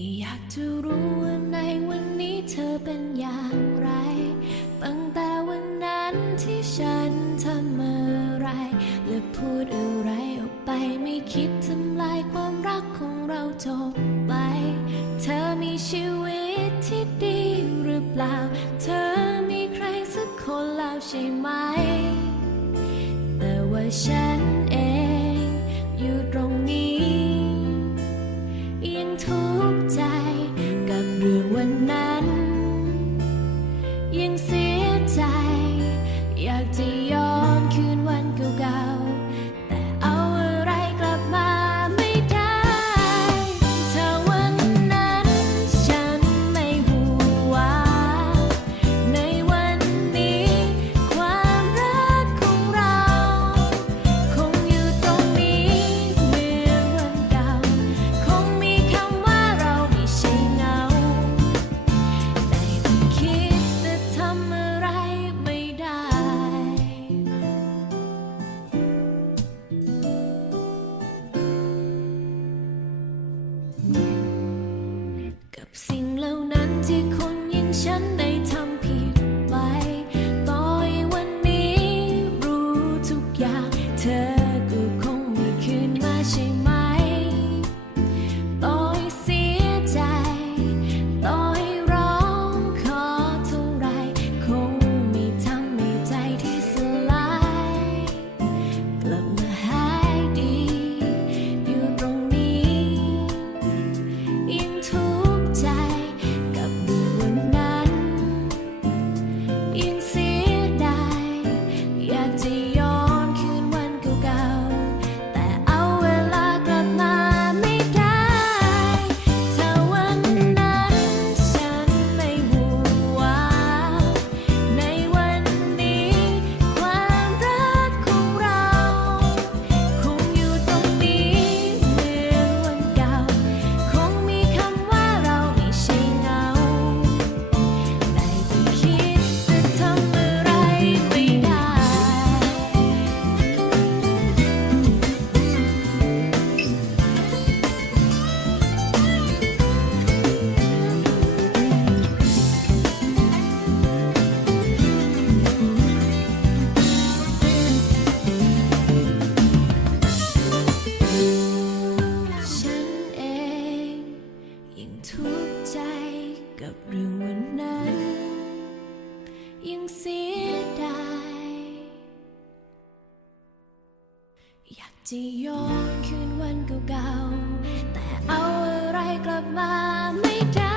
อยากจะรู้ว่าในวันนี้เธอเป็นอย่างไร ตั้งแต่วันนั้นที่ฉันทำอะไร และพูดอะไรออกไปไม่คิดทำลายความรักของเราจบไป เธอมีชีวิตที่ดีหรือเปล่า เธอมีใครสักคนแล้วใช่ไหม แต่ว่าฉัน อย่างเธอก็คงไม่คืนมาใช่ไหม ยังทุกข์ใจกับเรื่องวันนั้น ยังเสียดายอยากจะย้อนคืนวันเก่าๆ แต่เอาอะไรกลับมาไม่ได้